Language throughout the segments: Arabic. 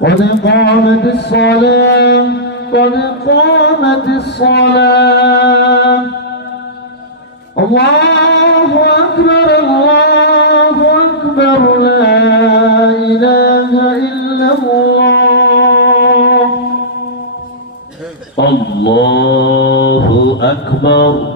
قد قامت الصلاة قد قامت الصلاة. الله أكبر الله أكبر لا إله إلا الله. الله أكبر.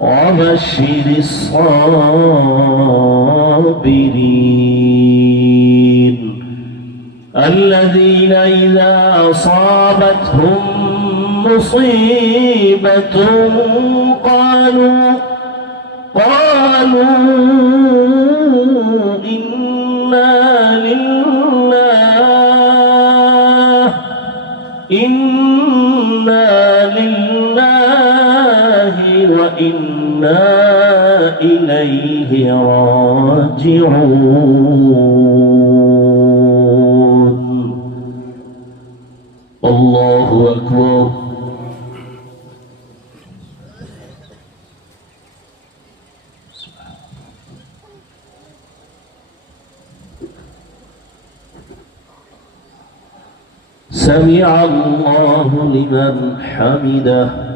وبشر الصابرين. الذين إذا أصابتهم مصيبة قالوا قالوا إنا لله إنا وإنا إليه راجعون. الله أكبر. سمع الله لمن حمده.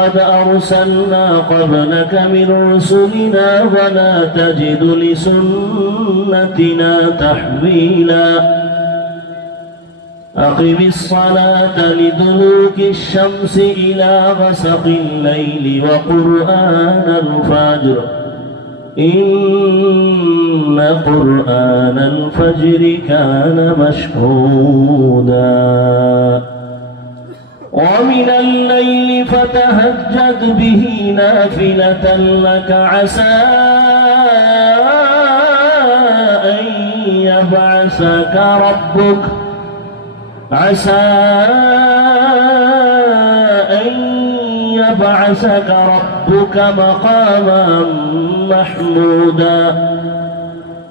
قد أرسلنا قبلك من رسلنا ولا تجد لسنتنا تحويلا. أقم الصلاة لدلوك الشمس إلى غسق الليل وقرآن الفجر. إن قرآن الفجر كان مشهودا. ومن الليل فتهجد به نافلة لك عسى أن يبعثك ربك عسى أن يبعثك ربك مقاما محمودا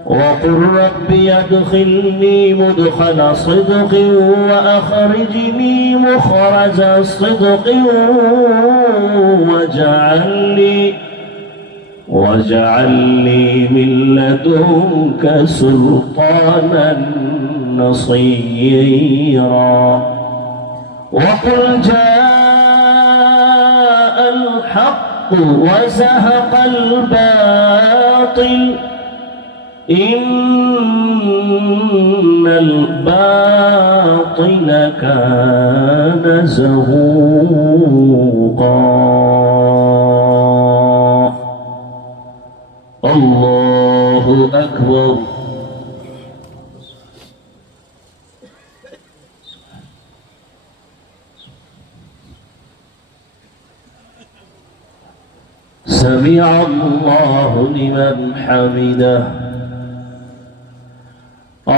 وقل رب يدخلني مدخل صدق وأخرجني مخرج صدق واجعل لي واجعل لي من لدنك سلطانا نصيرا. وقل جاء الحق وزهق الباطل إن الباطل كان زهوقا. الله أكبر. سمع الله لمن حمده.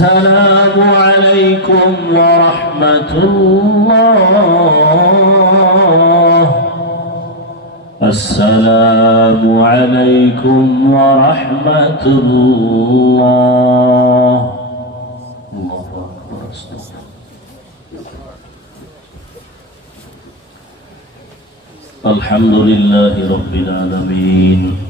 السلام عليكم ورحمة الله. السلام عليكم ورحمة الله. الله أكبر الحمد لله رب العالمين.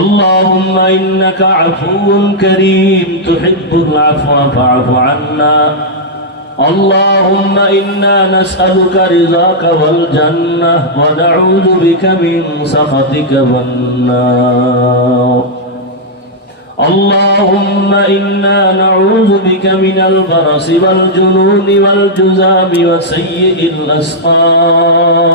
اللهم إنك عفو كريم تحب العفو فاعف عنا. اللهم إنا نسألك رضاك والجنة ونعوذ بك من سخطك والنار. اللهم إنا نعوذ بك من البرص والجنون والجزام وسيء الأسقام.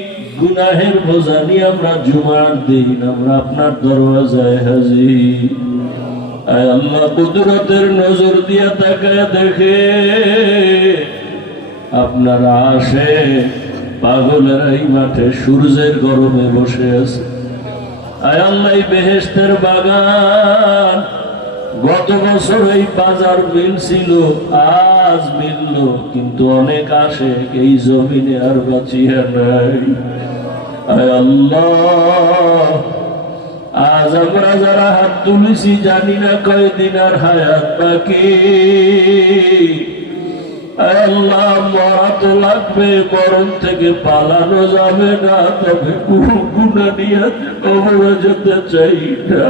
গুনাহের বোঝা নিয়ে আমরা জুমার দিন আমরা আপনার দরওয়াজায় হাজির। আল্লাহ কুদরতের নজর দিয়া তাকায় দেখে। আপনার আসে, পাগলের এই মাঠে সূর্যের গরমে বসে আছে। আয় আল্লাহ বেহেস্তের বাগান গত বছর এই বাজার মিলছিল, আজ মিলল, কিন্তু অনেক আসে, এই জমিনে আর বাঁচিয়া নাই। আজ আমরা যারা হাত তুলেছি, জানি না কয়দিন আর হায়াত বাকি। আল্লাহ, মরা তো লাগবে মরণ থেকে পালানো যাবে না, তবে গুণা নিয়ে কবরে যেতে চাই না।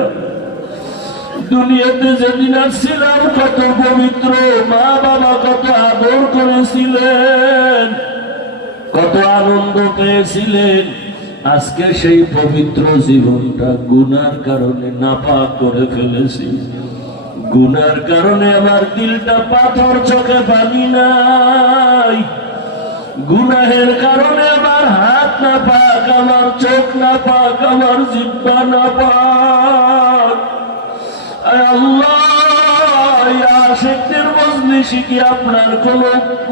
দুনিয়াতে যেদিন আসছিলাম, কত পবিত্র মা বাবা কত আদর করেছিলেন, কত আনন্দ পেয়েছিলেন। আজকে সেই পবিত্র জীবনটা গুনার কারণে নাপাক করে ফেলেছি। গুনার কারণে আমার দিলটা পাথর চোখে পানি নাই। গুনাহের কারণে আমার হাত না পাক আমার চোখ না পাক আমার জিব্বা না পাক আয় আল্লাহ, এই কি আপনার কোন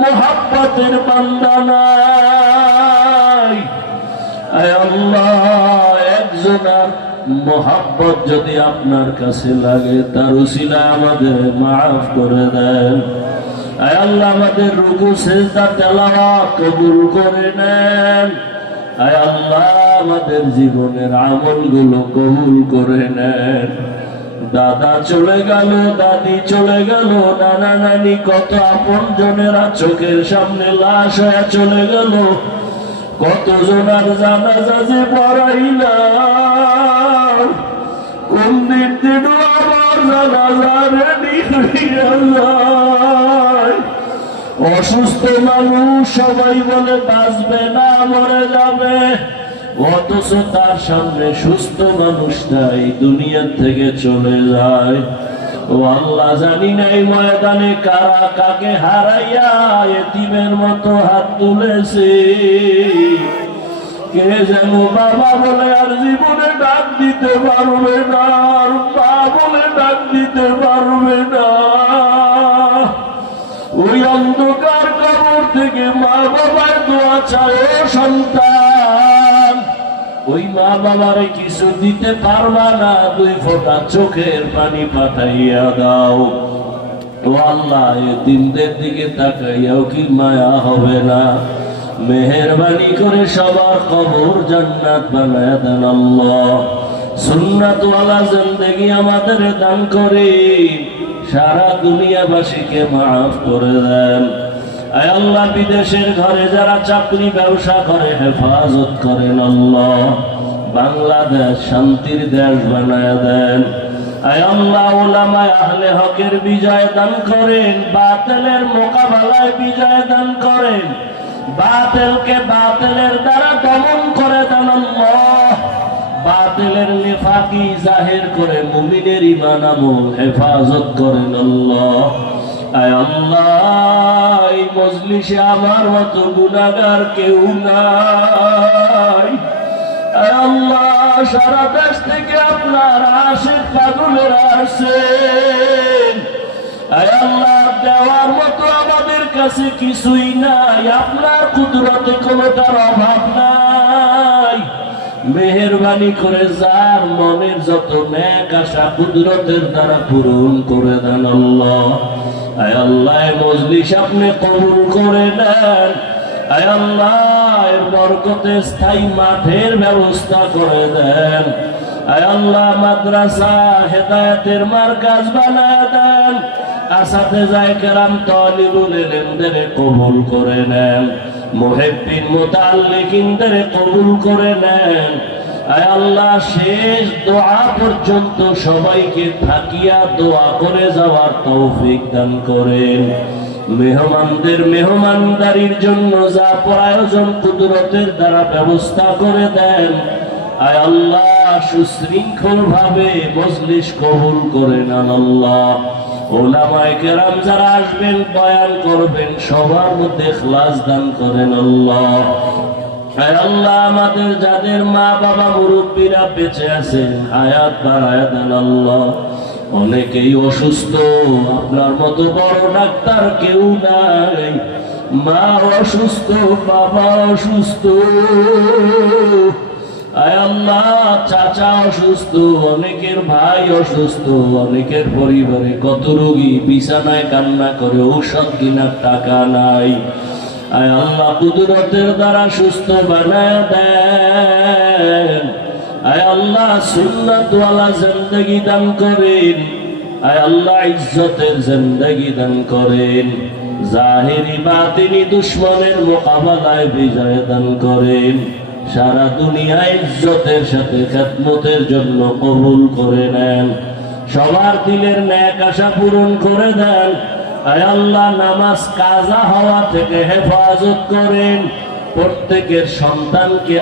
মোহাব্বতের বান্দা নাই? আল্লাহ একজনের মোহাব্বত যদি আপনার কাছে লাগে, তার উসিলা আমাদের মাফ করে দেন। আয় আল্লাহ, আমাদের রুকু, সেজদা তেলাওয়া কবুল করে নেন। আয় আমাদের জীবনের আমলগুলো কবুল করে নেন। দাদা চলে গেল, দাদি চলে গেল, নানা নানি কত আপন জনেরা চোখের সামনে লাশ হয়ে চলে গেল। কত জনার জানাজা যে পড়াইলাম। কোন দিন দিন আমার অসুস্থ মানুষ সবাই বলে, বাঁচবে না, মরে যাবে। অথচ তার সামনে সুস্থ মানুষটা এই দুনিয়া থেকে চলে যায়। ও আল্লাহ জানি ময়দানে কারা কাকে হারাইয়া মতো হাত তুলেছে। কে যেন বাবা বলে আর জীবনে ডাক দিতে পারবে না, আর মা বলে ডাক দিতে পারবে না। ওই অন্ধকার কবর থেকে মা বাবার দোয়া চায় সন্তান ওই মা বাবারে কিছু দিতে পারবা না, দুই ফোটা চোখের পানি পাঠাইয়া দাও। ও আল্লাহ এতিমদের দিকে তাকাইয়াও কি মায়া হবে না। মেহরবানি করে সবার কবর জান্নাত বানায় দেন আল্লাহ। সুন্নাত ওয়ালা জিন্দেগি আমাদের দান করে, সারা দুনিয়াবাসীকে মাফ করে দেন। আল্লাহ, বিদেশের ঘরে যারা চাকরি ব্যবসা করে, হেফাজত করেন আল্লাহ। বাংলাদেশ শান্তির দেশ বানায় দেন। বিজয় দান করেন, বাতিলের মোকাবেলায় বিজয় দান দ্বারা দমন করে দেন আল্লাহ। বাতিলের নিফাকি জাহির করে মুমিনের ইমান হেফাজত করেন আল্লাহ। এই আমার কেউ নাই। সারা দেশ থেকে আপনার আশিক পাগলের আল্লাহ, দেওয়ার মতো আমাদের কাছে কিছুই নাই। আপনার কুদরতে কোনোটার অভাব নাই। মেহরবানি করে যার মনের যত ন্যাক আশা কুদরতের দ্বারা পূরণ করে দেন আয় আল্লাহ মজলিস আপনি কবুল করে নেন। আয় আল্লাহ বরকতে স্থায়ী মাঠের ব্যবস্থা করে দেন। আয় আল্লাহ, মাদ্রাসা, হেদায়েতের মার্কাজ বানায় দেন। আসাতে যায় কেরাম তলিবুল কবুল করে নেন। মুহিব্বিন মুতাল্লিকিনদের কবুল করে নেন। আল্লাহ, শেষ দোয়া পর্যন্ত সবাইকে থাকিয়া দোয়া করে যাওয়ার তৌফিক দান করেন। মেহমানদের মেহমানদারির জন্য যা প্রয়োজন কুদরতের দ্বারা ব্যবস্থা করে দেন। আয় আল্লাহ সুশৃঙ্খল ভাবে মজলিস কবুল করে নেন আল্লাহ। যারা আসবেন, বয়ান করবেন, সবার মধ্যে দান করেন আল্লাহ। আল্লাহ আমাদের যাদের মা বাবা মুরব্বীরা বেঁচে আছেন, হায়াত বাড়ায় দেন আল্লাহ। অনেকেই অসুস্থ, আপনার মতো বড় ডাক্তার কেউ নাই। মা অসুস্থ, বাবা অসুস্থ। চাচা অসুস্থ, অনেকের ভাই অসুস্থ, অনেকের পরিবারে কত রোগী বিছানায় কান্না করে, ঔষধ টাকা নাই। আয় আল্লাহ, কুদরতের দ্বারা সুস্থ বানায় দেন। আয় আল্লাহ, সুন্নতওয়ালা জিন্দগি দান করেন। আয় আল্লাহ, ইজ্জতের জিন্দগি দান করেন। জাহিরি বাতিনি দুশ্মনের মোকাবেলায় বিজয় দান করেন। সারা দুনিয়ায় ইজ্জতের সাথে খেদমতের জন্য কবুল করে নেন। সবার দিলের ন্যাক আশা পূরণ করে দেন। আল্লাহ, নামাজ কাজা হওয়া থেকে হেফাজত করেন। প্রত্যেকের সন্তানকে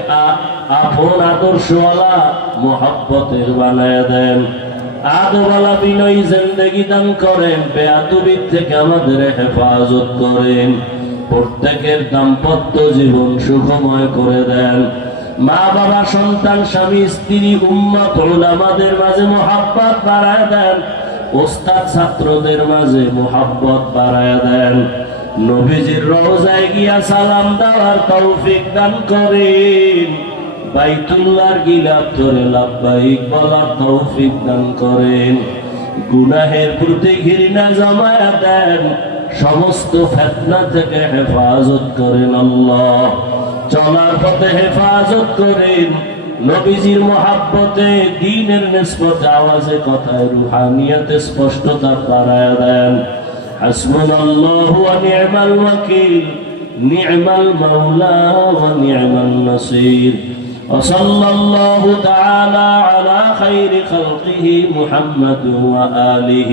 আপন আদর্শওয়ালা মোহাব্বতের বানায় দেন। আদওয়ালা বিনয়ী জিন্দগি দান করেন। বেয়াদবির থেকে আমাদের হেফাজত করেন। প্রত্যেকের দাম্পত্য জীবন সুখময় করে দেন। মা, বাবা, সন্তান, স্বামী, স্ত্রী, উম্মত আমাদের মাঝে মোহাব্বত বাড়ায় দেন। ওস্তাদ ছাত্রদের মাঝে মোহাব্বত বাড়ায় দেন। নবীজির রওজায় গিয়া সালাম দেওয়ার তৌফিক দান করেন। বাইতুল্লাহর গিলাপ ধরে লাভবাহিক বলার তৌফিক দান করেন। গুনাহের প্রতি ঘৃণা জমায়া দেন। সমস্ত ফেতনা থেকে হেফাজত করেন আল্লাহ চলার পথে হেফাজত করেন নবীজির মহাব্বতে দিনের নিষ্পত আওয়াজে কথায় রুহানিয়াতে স্পষ্টতা বাড়ায় দেন حسبنا الله ونعم الوكيل نعم المولى ونعم النصير وصلى الله تعالى على خير خلقه محمد وآله